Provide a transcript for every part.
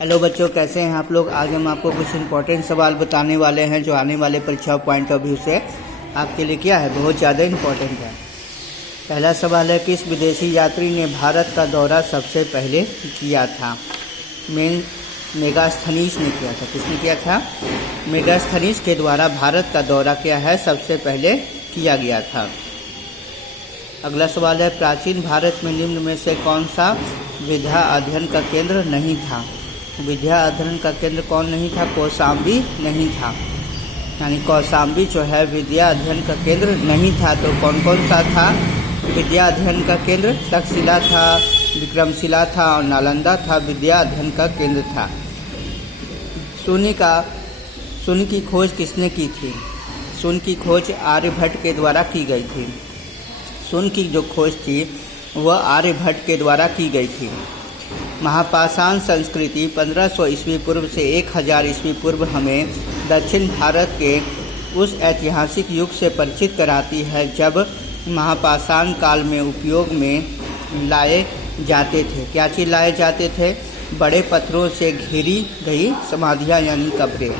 Hello बच्चों, कैसे हैं आप लोग। आज हम आपको कुछ इम्पोर्टेंट सवाल बताने वाले हैं जो आने वाले परीक्षा पॉइंट ऑफ व्यू से आपके लिए क्या है, बहुत ज़्यादा इम्पोर्टेंट है। पहला सवाल है, किस विदेशी यात्री ने भारत का दौरा सबसे पहले किया था। मेगास्थनीज ने किया था। किसने किया था? मेगास्थनीज के द्वारा भारत का दौरा क्या है, सबसे पहले किया गया था। अगला सवाल है, प्राचीन भारत में निम्न में से कौन सा विद्या अध्ययन का केंद्र नहीं था। विद्या अध्ययन का केंद्र कौन नहीं था? कौशाम्बी नहीं था। यानी कौशाम्बी जो है विद्या अध्ययन का केंद्र नहीं था। तो कौन कौन सा था विद्या अध्ययन का केंद्र? तक्षशिला था, विक्रमशिला था और नालंदा था विद्या अध्ययन का केंद्र था। शून्य की खोज किसने की थी? शून्य की खोज आर्यभट्ट के द्वारा की गई थी। शून्य की जो खोज थी वह आर्यभट्ट के द्वारा की गई थी। महापाषाण संस्कृति 1500 ईस्वी पूर्व से 1000 ईस्वी पूर्व हमें दक्षिण भारत के उस ऐतिहासिक युग से परिचित कराती है जब महापाषाण काल में उपयोग में लाए जाते थे। क्या चीज़ लाए जाते थे? बड़े पत्थरों से घेरी गई समाधियाँ यानी कब्रें।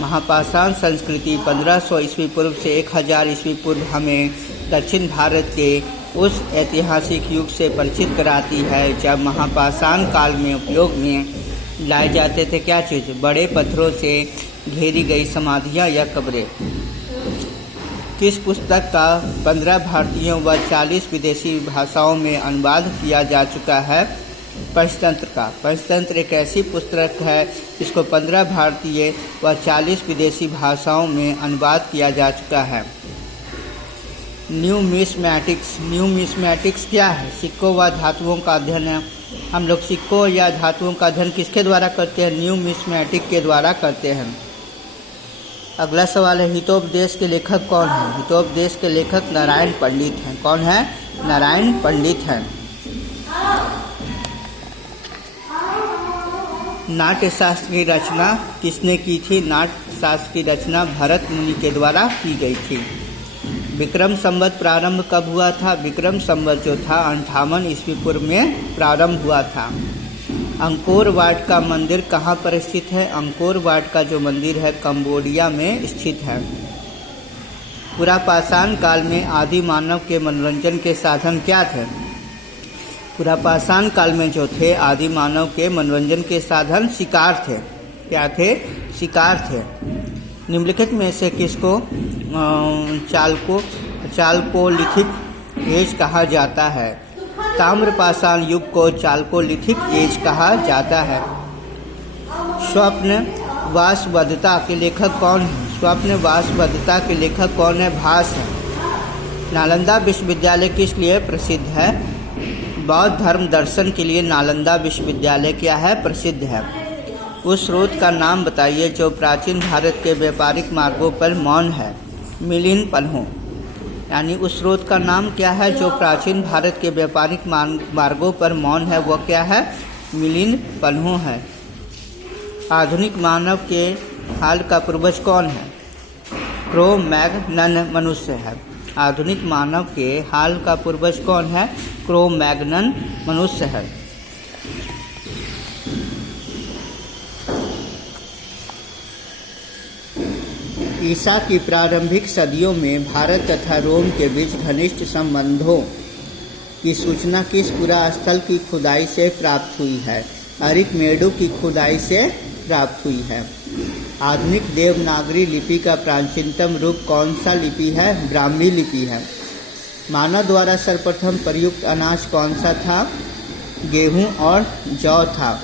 महापाषाण संस्कृति 1500 ईस्वी पूर्व से 1000 ईस्वी पूर्व हमें दक्षिण भारत के उस ऐतिहासिक युग से परिचित कराती है जब महापाषाण काल में उपयोग में लाए जाते थे क्या चीज़? बड़े पत्थरों से घेरी गई समाधियाँ या कब्रें। किस पुस्तक का 15 भारतीय व 40 विदेशी भाषाओं में अनुवाद किया जा चुका है? पंचतंत्र का। पंचतंत्र एक ऐसी पुस्तक है जिसको 15 भारतीय व 40 विदेशी भाषाओं में अनुवाद किया जा चुका है। न्यूमिस्मैटिक्स क्या है? सिक्कों व धातुओं का अध्ययन है। हम लोग सिक्कों या धातुओं का अध्ययन किसके द्वारा करते हैं? न्यूमिस्मैटिक के द्वारा करते हैं। अगला सवाल है, हितोपदेश के लेखक कौन है? हितोपदेश के लेखक नारायण पंडित हैं। कौन है? नारायण पंडित हैं। नाट्यशास्त्र की रचना किसने की थी? नाट्यशास्त्र की रचना भरत मुनि के द्वारा की गई थी। विक्रम संवत प्रारंभ कब हुआ था? विक्रम संवत जो था 58 ईस्वी पूर्व में प्रारंभ हुआ था। अंकोर वाट का मंदिर कहाँ पर स्थित है? अंकोर वाट का जो मंदिर है कंबोडिया में स्थित है। पुरापाषाण काल में आदि मानव के मनोरंजन के साधन क्या थे? पुरापाषाण काल में जो थे आदि मानव के मनोरंजन के साधन शिकार थे। क्या थे? शिकार थे। निम्नलिखित में से किसको चालकोलिथिक एज कहा जाता है? ताम्रपाषाण युग को चालकोलिथिक एज कहा जाता है। स्वप्नवासवदत्ता के लेखक कौन है? स्वप्नवासवदत्ता के लेखक कौन है? भास है। नालंदा विश्वविद्यालय किस लिए प्रसिद्ध है? बौद्ध धर्म दर्शन के लिए नालंदा विश्वविद्यालय क्या है? प्रसिद्ध है। उस स्रोत का नाम बताइए जो प्राचीन भारत के व्यापारिक मार्गों पर मौन है। मिलिंद पन्हो। यानी उस स्रोत का नाम क्या है जो प्राचीन भारत के व्यापारिक मार्गों पर मौन है? वो क्या है? मिलिंद पन्हो है। आधुनिक मानव के हाल का पूर्वज कौन है? क्रो-मैग्नन मनुष्य है। आधुनिक मानव के हाल का पूर्वज कौन है? क्रो-मैग्नन मनुष्य है। ईसा की प्रारंभिक सदियों में भारत तथा रोम के बीच घनिष्ठ संबंधों की सूचना किस पुरास्थल की खुदाई से प्राप्त हुई है? अरिकमेडु की खुदाई से प्राप्त हुई है। आधुनिक देवनागरी लिपि का प्राचीनतम रूप कौन सा लिपि है? ब्राह्मी लिपि है। मानव द्वारा सर्वप्रथम प्रयुक्त अनाज कौन सा था? गेहूँ और जौ था।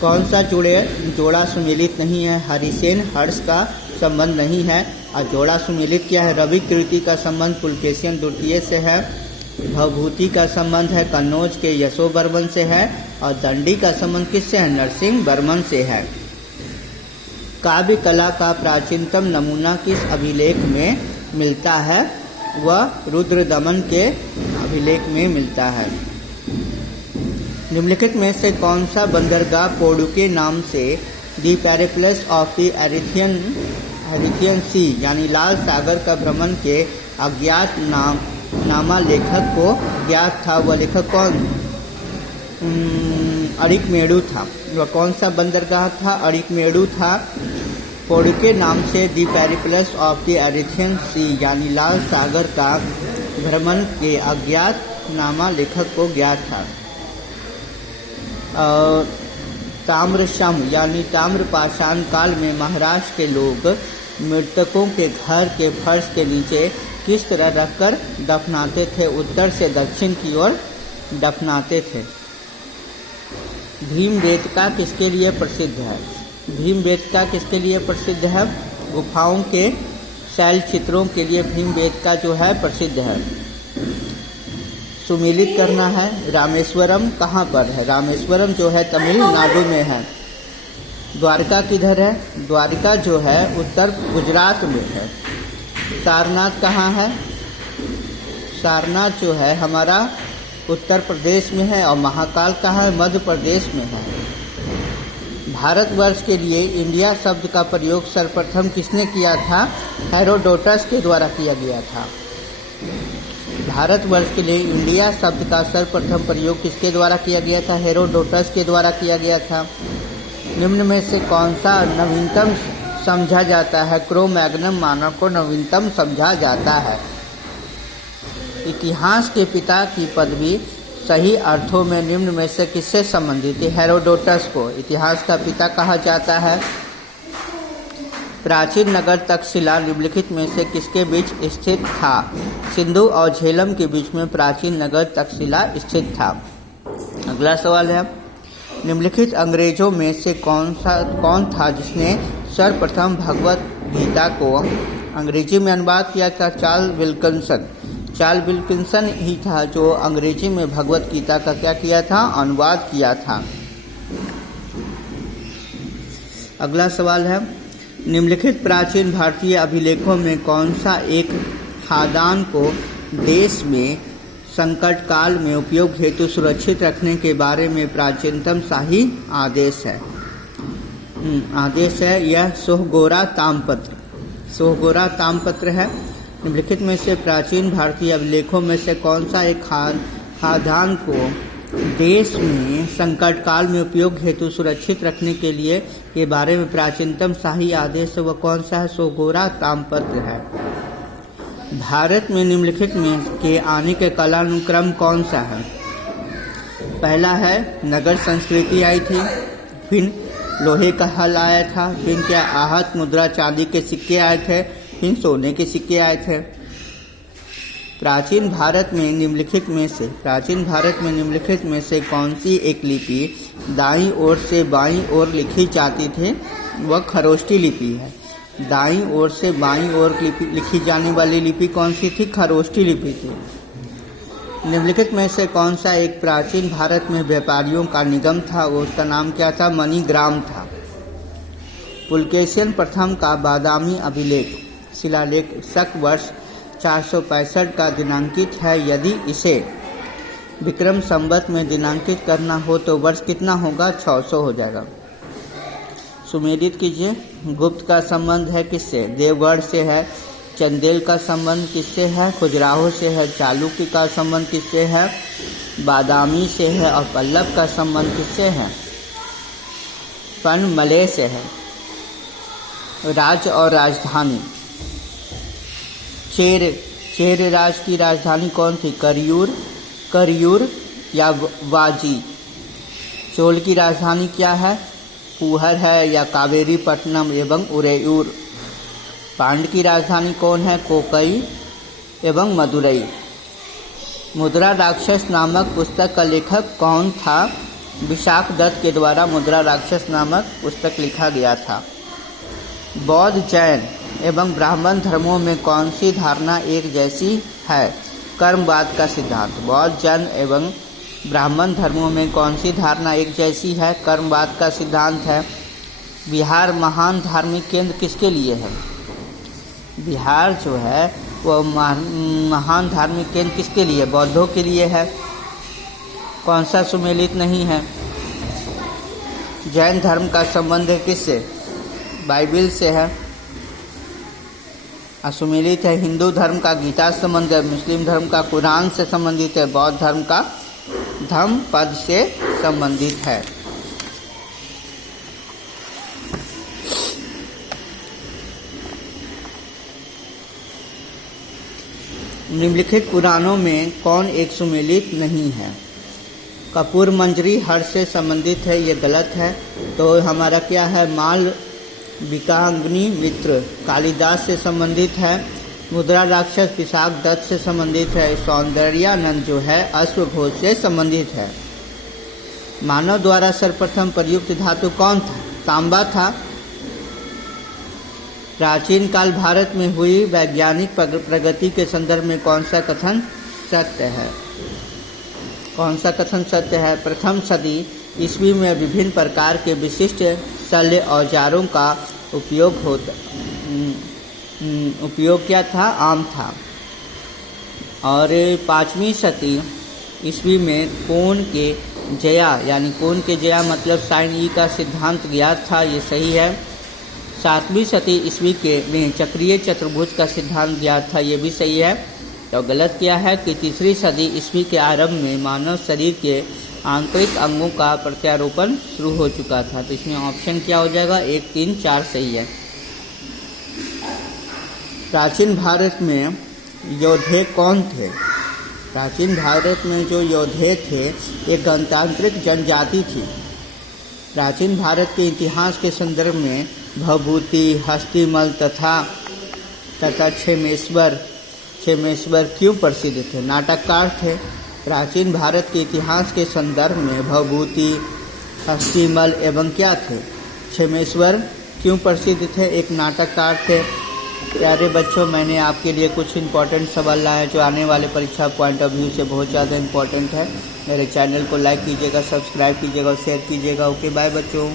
कौन सा जोड़ा सुमेलित नहीं है? हरिसेन हर्ष का संबंध नहीं है। और जोड़ा सुमेलित क्या है? रवि कीर्ति का संबंध पुलकेशिन द्वितीय से है। भवभूति का संबंध है कन्नौज के यशोवर्मन से है। और दंडी का संबंध किससे है? नरसिंह वर्मन से है। काव्य कला का प्राचीनतम नमूना किस अभिलेख में मिलता है? वह रुद्रदमन के अभिलेख में मिलता है। निम्नलिखित में से कौन सा बंदरगाह पोर्डू के नाम से दी पेरिप्लस ऑफ द एरिथियन सी यानी लाल सागर का भ्रमण के अज्ञात नामा लेखक को ज्ञात था? वह लेखक कौन? अरिकमेडु था। वह कौन सा बंदरगाह था? अरिकमेडु था। पोर्के नाम से दी पेरिप्लस ऑफ द एरिथियन सी यानी लाल सागर का भ्रमण के अज्ञात नामा लेखक को ज्ञात था। ताम्रशम यानी ताम्रपाषाण काल में महाराष्ट्र के लोग मृतकों के घर के फर्श के नीचे किस तरह रखकर दफनाते थे? उत्तर से दक्षिण की ओर दफनाते थे। भीमबेटका किसके लिए प्रसिद्ध है? भीमबेटका किसके लिए प्रसिद्ध है? गुफाओं के शैल चित्रों के लिए भीमबेटका जो है प्रसिद्ध है। सुमेलित करना है। रामेश्वरम कहाँ पर है? रामेश्वरम जो है तमिलनाडु में है। द्वारका किधर है? द्वारका जो है उत्तर गुजरात में है। सारनाथ कहाँ है? सारनाथ जो है हमारा उत्तर प्रदेश में है। और महाकाल कहाँ है? मध्य प्रदेश में है। भारतवर्ष के लिए इंडिया शब्द का प्रयोग सर्वप्रथम किसने किया था? हेरोडोटस के द्वारा किया गया था। भारतवर्ष के लिए इंडिया शब्द का सर्वप्रथम प्रयोग किसके द्वारा किया गया था? हेरोडोटस के द्वारा किया गया था। निम्न में से कौन सा नवीनतम समझा जाता है? क्रो मैग्नम मानव को नवीनतम समझा जाता है। इतिहास के पिता की पदवी सही अर्थों में निम्न में से किससे संबंधित है? हेरोडोटस को इतिहास का पिता कहा जाता है। प्राचीन नगर तक्षशिला निम्नलिखित में से किसके बीच स्थित था? सिंधु और झेलम के बीच में प्राचीन नगर तक्षशिला स्थित था। अगला सवाल है, निम्नलिखित अंग्रेजों में से कौन था जिसने सर्वप्रथम भगवत गीता को अंग्रेजी में अनुवाद किया था? Charles Wilkinson. चार्ल्स विल्किंसन ही था जो अंग्रेजी में भगवत गीता का क्या किया था? अनुवाद किया था। अगला सवाल है, निम्नलिखित प्राचीन भारतीय अभिलेखों में कौन सा एक खादान को देश में संकट काल में उपयोग हेतु सुरक्षित रखने के बारे में प्राचीनतम शाही आदेश है? यह सोहगोरा ताम्रपत्र। सोहगोरा ताम्रपत्र है। निम्नलिखित में से प्राचीन भारतीय अभिलेखों में से कौन सा एक खादान को देश में संकट काल में उपयोग हेतु सुरक्षित रखने के लिए के बारे में प्राचीनतम शाही आदेश है? वह कौन सा है? सोहगोरा ताम्रपत्र है। भारत में निम्नलिखित में के आने के कालानुक्रम कौन सा है? पहला है नगर संस्कृति आई थी, फिर लोहे का हल आया था, फिर क्या आहत मुद्रा चांदी के सिक्के आए थे, फिर सोने के सिक्के आए थे। प्राचीन भारत में निम्नलिखित में से कौन सी एक लिपि दाईं ओर से बाईं ओर लिखी जाती थी? वह खरोष्टी लिपि है। दाईं ओर से बाईं ओर लिखी जाने वाली लिपि कौन सी थी? खरोष्टी लिपि थी। निम्नलिखित में से कौन सा एक प्राचीन भारत में व्यापारियों का निगम था? उसका नाम क्या था? मणिग्राम था। पुलकेशिन प्रथम का बादामी अभिलेख शिलालेख शक वर्ष 465 का दिनांकित है। यदि इसे विक्रम संवत में दिनांकित करना हो तो वर्ष कितना होगा? 600 हो जाएगा। सुमेलित कीजिए। गुप्त का संबंध है किससे? देवगढ़ से है। चंदेल का संबंध किससे है? खजुराहो से है। चालुक्य का संबंध किससे है? बादामी से है। और पल्लव का संबंध किससे है? पनमले से है। राज्य और राजधानी। चेर राज की राजधानी कौन थी? करियूर या वाजी। चोल की राजधानी क्या है? पूहर है या कावेरी पट्टनम एवं उरेयूर। पांड की राजधानी कौन है? कोकई एवं मदुरई। मुद्रा राक्षस नामक पुस्तक का लेखक कौन था? विशाख दत्त के द्वारा मुद्रा राक्षस नामक पुस्तक लिखा गया था। बौद्ध, जैन एवं ब्राह्मण धर्मों में कौन सी धारणा एक जैसी है? कर्मवाद का सिद्धांत। बौद्ध, जैन एवं ब्राह्मण धर्मों में कौन सी धारणा एक जैसी है? कर्मवाद का सिद्धांत है। बिहार महान धार्मिक केंद्र किसके लिए है? बिहार जो है वह महान धार्मिक केंद्र किसके लिए? बौद्धों के लिए है। कौन सा सुमेलित नहीं है? जैन धर्म का संबंध है किससे? बाइबिल से है। असुमेलित है। हिंदू धर्म का गीता से संबंध है। मुस्लिम धर्म का कुरान से संबंधित है। बौद्ध धर्म का धम्म पद से संबंधित है। निम्नलिखित पुराणों में कौन एक सुमेलित नहीं है? कपूर मंजरी हर्ष से संबंधित है, ये गलत है। तो हमारा क्या है? माल विकाग्नि मित्र कालिदास से संबंधित है। मुद्रा राक्षस पिशाक दत्त से संबंधित है। सौंदर्यानंद जो है अश्वघोष से संबंधित है। मानव द्वारा सर्वप्रथम प्रयुक्त धातु कौन था? तांबा था। प्राचीन काल भारत में हुई वैज्ञानिक प्रगति के संदर्भ में कौन सा कथन सत्य है? कौन सा कथन सत्य है? प्रथम सदी ईस्वी में विभिन्न प्रकार के विशिष्ट शल्य औजारों का उपयोग क्या था? आम था। और 5वीं सदी ईस्वी में कोण के जया यानी कोण के जया मतलब साइन ई का सिद्धांत ज्ञात था, ये सही है। 7वीं सदी ईस्वी में चक्रीय चतुर्भुज का सिद्धांत ज्ञात था, ये भी सही है। तो गलत क्या है कि 3री सदी ईस्वी के आरंभ में मानव शरीर के आंतरिक अंगों का प्रत्यारोपण शुरू हो चुका था। तो इसमें ऑप्शन क्या हो जाएगा? 1, 3, 4 सही है। प्राचीन भारत में योद्धे कौन थे? प्राचीन भारत में जो योद्धे थे एक गणतांत्रिक जनजाति थी। प्राचीन भारत के इतिहास के संदर्भ में भवभूति, हस्तिमल तथा क्षेमेश्वर क्यों प्रसिद्ध थे? नाटककार थे। प्राचीन भारत के इतिहास के संदर्भ में भवभूति, हस्तिमल एवं क्या थे? क्षेमेश्वर क्यों प्रसिद्ध थे? एक नाटककार थे। प्यारे बच्चों, मैंने आपके लिए कुछ इंपॉर्टेंट सवाल लाए जो आने वाले परीक्षा पॉइंट ऑफ व्यू से बहुत ज़्यादा इंपॉर्टेंट है। मेरे चैनल को लाइक कीजिएगा, सब्सक्राइब कीजिएगा और शेयर कीजिएगा। ओके, बाय बच्चों।